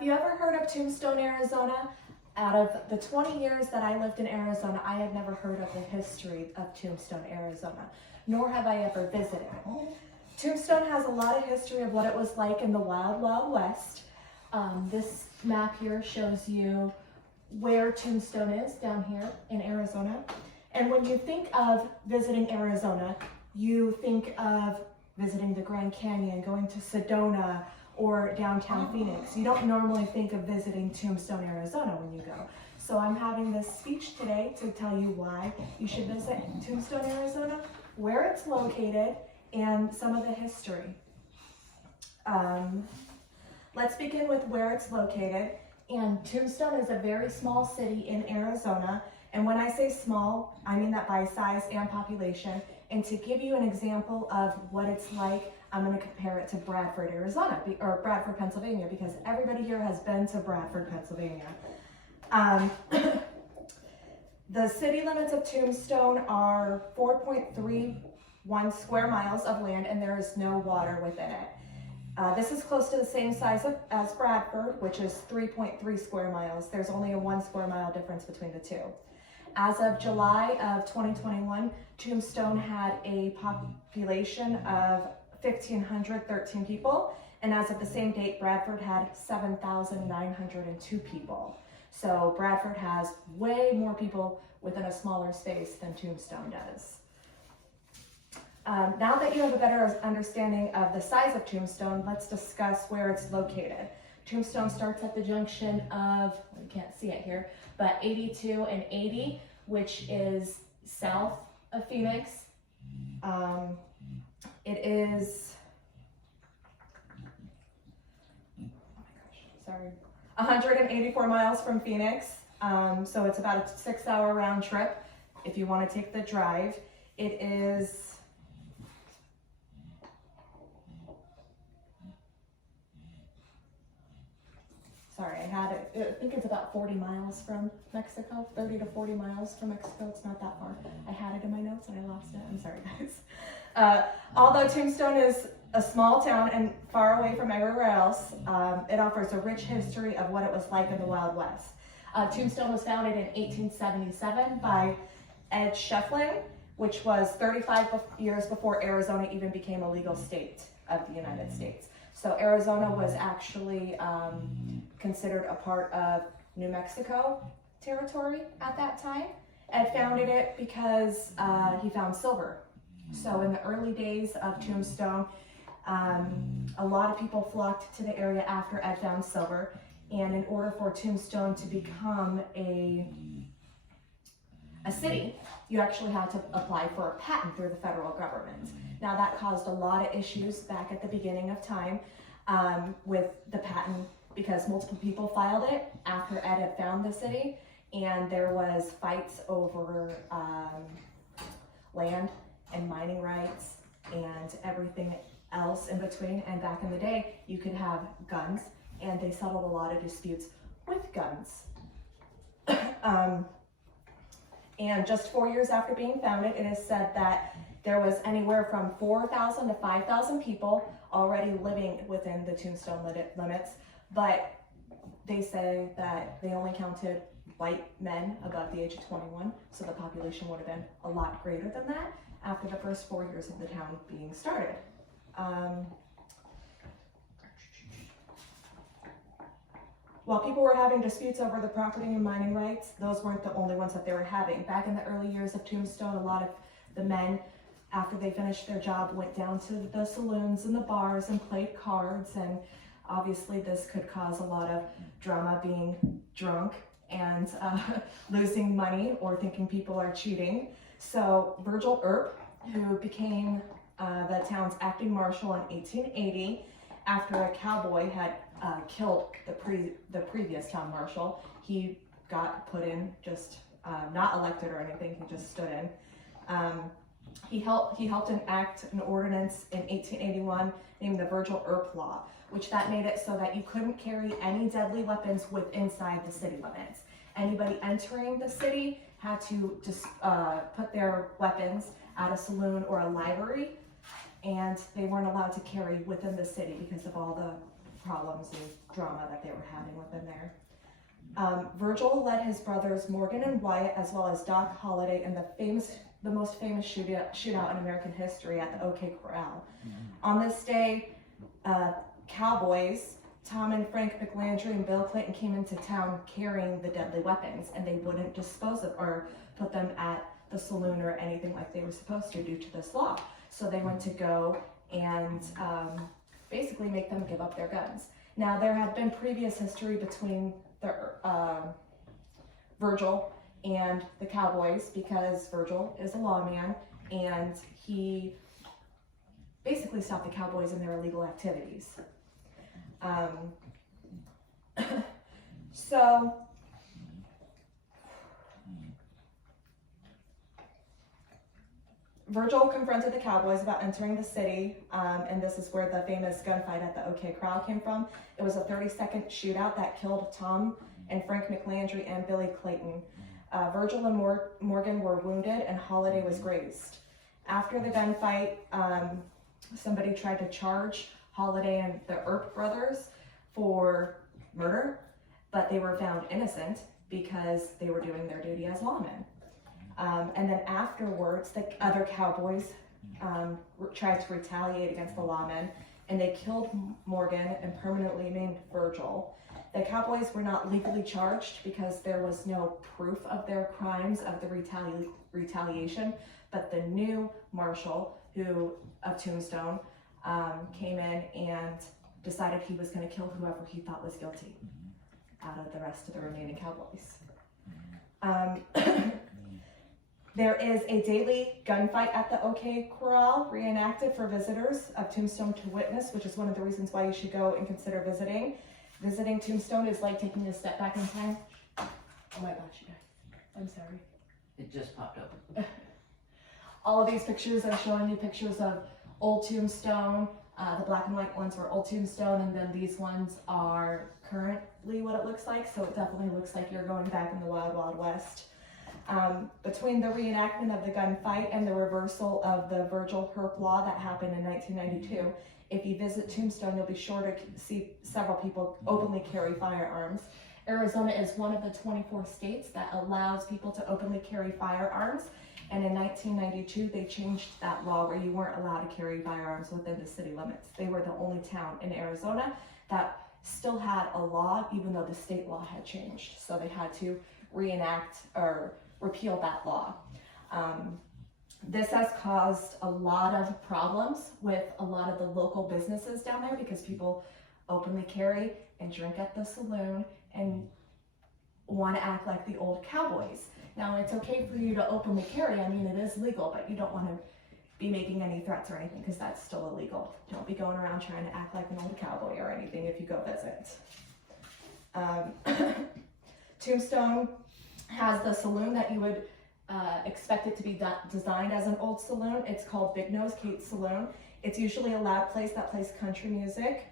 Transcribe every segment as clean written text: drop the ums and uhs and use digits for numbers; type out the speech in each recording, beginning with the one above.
Have you ever heard of Tombstone, Arizona? Out of the 20 years that I lived in Arizona, I had never heard of the history of Tombstone, Arizona, nor have I ever visited. Tombstone has a lot of history of what it was like in the Wild Wild West. This map here shows you where Tombstone is down here in Arizona. And when you think of visiting Arizona, you think of visiting the Grand Canyon, going to Sedona, or downtown Phoenix. You don't normally think of visiting Tombstone, Arizona when you go. So I'm having this speech today to tell you why you should visit Tombstone, Arizona, where it's located, and some of the history. Let's begin with where it's located. And Tombstone is a very small city in Arizona. And when I say small, I mean that by size and population. And to give you an example of what it's like, I'm going to compare it to Bradford, Arizona, or Bradford, Pennsylvania, because everybody here has been to Bradford, Pennsylvania. The city limits of Tombstone are 4.31 square miles of land, and there is no water within it. This is close to the same size as Bradford, which is 3.3 square miles. There's only a 1 square mile difference between the two. As of July of 2021, Tombstone had a population of 1,513 people, and as of the same date, Bradford had 7,902 people. So Bradford has way more people within a smaller space than Tombstone does. Now that you have a better understanding of the size of Tombstone, let's discuss where it's located. Tombstone starts at the junction of, you can't see it here, but 82 and 80, which is south of Phoenix. It is, 184 miles from Phoenix. So it's about a 6-hour round trip if you want to take the drive. It is, I think it's about 40 miles from Mexico, 30 to 40 miles from Mexico. It's not that far. I had it in my notes and I lost it. I'm sorry, guys. Although Tombstone is a small town and far away from everywhere else, it offers a rich history of what it was like in the Wild West. Tombstone was founded in 1877 by Ed Sheffling, which was 35 years before Arizona even became a legal state of the United States. So Arizona was actually considered a part of New Mexico territory at that time. Ed founded it because he found silver. So in the early days of Tombstone, a lot of people flocked to the area after Ed found silver. And in order for Tombstone to become a city, you actually had to apply for a patent through the federal government. Now that caused a lot of issues back at the beginning of time with the patent, because multiple people filed it after Ed had found the city, and there was fights over land and mining rights and everything else in between. And back in the day, you could have guns, and they settled a lot of disputes with guns. And just 4 years after being founded, it is said that there was anywhere from 4,000 to 5,000 people already living within the Tombstone limits, but they say that they only counted white men above the age of 21, so the population would have been a lot greater than that after the first 4 years of the town being started. While people were having disputes over the property and mining rights, those weren't the only ones that they were having. Back in the early years of Tombstone, a lot of the men, after they finished their job, went down to the saloons and the bars and played cards. And obviously this could cause a lot of drama, being drunk and losing money or thinking people are cheating. So Virgil Earp, who became the town's acting marshal in 1880, after a cowboy had killed the previous town marshal, he got put in, just not elected or anything, he just stood in. He helped enact an ordinance in 1881 named the Virgil Earp Law, which that made it so that you couldn't carry any deadly weapons inside the city limits. Anybody entering the city had to just put their weapons at a saloon or a library, and they weren't allowed to carry within the city because of all the problems and drama that they were having within there. Virgil led his brothers Morgan and Wyatt, as well as Doc Holliday, in the most famous shootout in American history at the OK Corral. On this day, cowboys, Tom and Frank Mcgregor and Bill Clayton, came into town carrying the deadly weapons, and they wouldn't dispose of or put them at the saloon or anything like they were supposed to due to this law. So they went to go and basically make them give up their guns. Now, there had been previous history between Virgil and the cowboys, because Virgil is a lawman and he basically stopped the cowboys in their illegal activities. So Virgil confronted the cowboys about entering the city, and this is where the famous gunfight at the OK Corral came from. It was a 30-second shootout that killed Tom and Frank McGlandry and Billy Clayton. Virgil and Morgan were wounded, and Holliday was grazed. After the gunfight, somebody tried to charge Holliday and the Earp brothers for murder, but they were found innocent because they were doing their duty as lawmen. And then afterwards, the other cowboys tried to retaliate against the lawmen, and they killed Morgan and permanently maimed Virgil. The cowboys were not legally charged because there was no proof of their crimes of the retaliation, but the new marshal of Tombstone came in and decided he was going to kill whoever he thought was guilty out of the rest of the remaining cowboys. There is a daily gunfight at the OK Corral reenacted for visitors of Tombstone to witness, which is one of the reasons why you should go and consider visiting. Visiting Tombstone is like taking a step back in time. Oh my gosh, you guys. I'm sorry. It just popped up. All of these pictures are showing you pictures of old Tombstone. The black and white ones were old Tombstone, and then these ones are currently what it looks like. So it definitely looks like you're going back in the Wild Wild West. Between the reenactment of the gunfight and the reversal of the Virgil Herp law that happened in 1992, if you visit Tombstone, you'll be sure to see several people openly carry firearms. Arizona is one of the 24 states that allows people to openly carry firearms. And in 1992, they changed that law where you weren't allowed to carry firearms within the city limits. They were the only town in Arizona that still had a law, even though the state law had changed. So they had to reenact or repeal that law. This has caused a lot of problems with a lot of the local businesses down there because people openly carry and drink at the saloon and want to act like the old cowboys. Now, it's okay for you to openly carry. I mean, it is legal, but you don't want to be making any threats or anything because that's still illegal. Don't be going around trying to act like an old cowboy or anything if you go visit. Tombstone has the saloon that you would expect it to be designed as an old saloon. It's called Big Nose Kate's Saloon. It's usually a loud place that plays country music.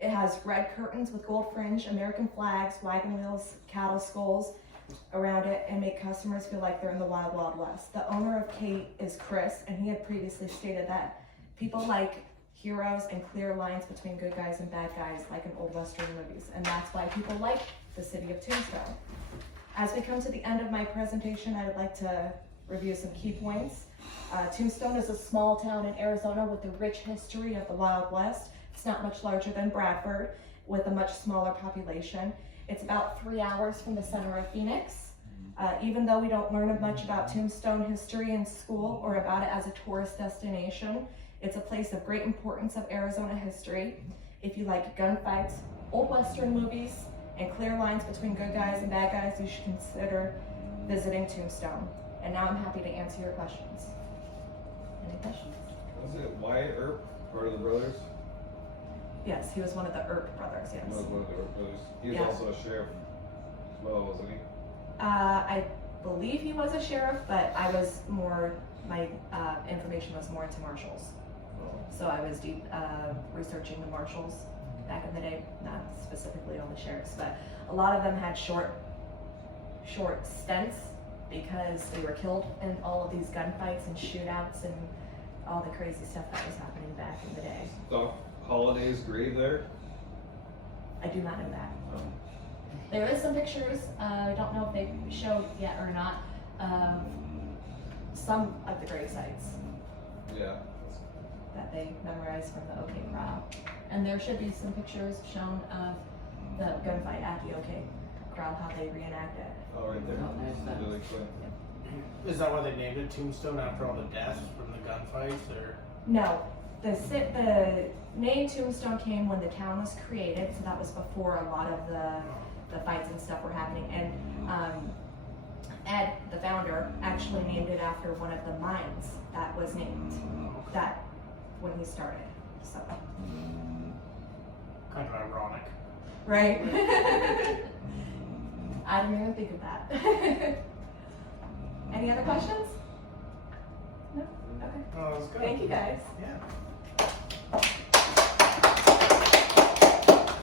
It has red curtains with gold fringe, American flags, wagon wheels, cattle skulls around it, and make customers feel like they're in the Wild Wild West. The owner of Kate is Chris, and he had previously stated that people like heroes and clear lines between good guys and bad guys like in old Western movies, and that's why people like the city of Tombstone. As we come to the end of my presentation, I would like to review some key points. Tombstone is a small town in Arizona with a rich history of the Wild West. It's not much larger than Bradford, with a much smaller population. It's about 3 hours from the center of Phoenix. Even though we don't learn much about Tombstone history in school or about it as a tourist destination, it's a place of great importance of Arizona history. If you like gunfights, old Western movies, and clear lines between good guys and bad guys, you should consider visiting Tombstone. And now I'm happy to answer your questions. Any questions? Was it Wyatt Earp, part of the brothers? Yes, he was one of the Earp brothers, yes. He was one of the Earp brothers. He was also a sheriff as well, wasn't he? I believe he was a sheriff, but I was more, my information was more into marshals. Oh. So I was researching the marshals back in the day, not specifically on the sheriffs, but a lot of them had short stints because they were killed in all of these gunfights and shootouts and all the crazy stuff that was happening back in the day. Doc Holliday's grave there? I do not know that. Oh. There is some pictures, I don't know if they showed yet or not, of some of the grave sites Yeah. that they memorized from the OK Corral. And there should be some pictures shown of the gunfight at the OK Corral, how they reenact it. Oh, right there. Oh, there's that. Really quick. Is that why they named it Tombstone after all the deaths from the gunfights, or? No, the name Tombstone came when the town was created, so that was before a lot of the fights and stuff were happening. And Ed, the founder, actually named it after one of the mines that was named that when he started. So, Kind of ironic. right? I didn't even think of that. Any other questions? No? Okay. Oh, that's good. Thank you guys. Yeah.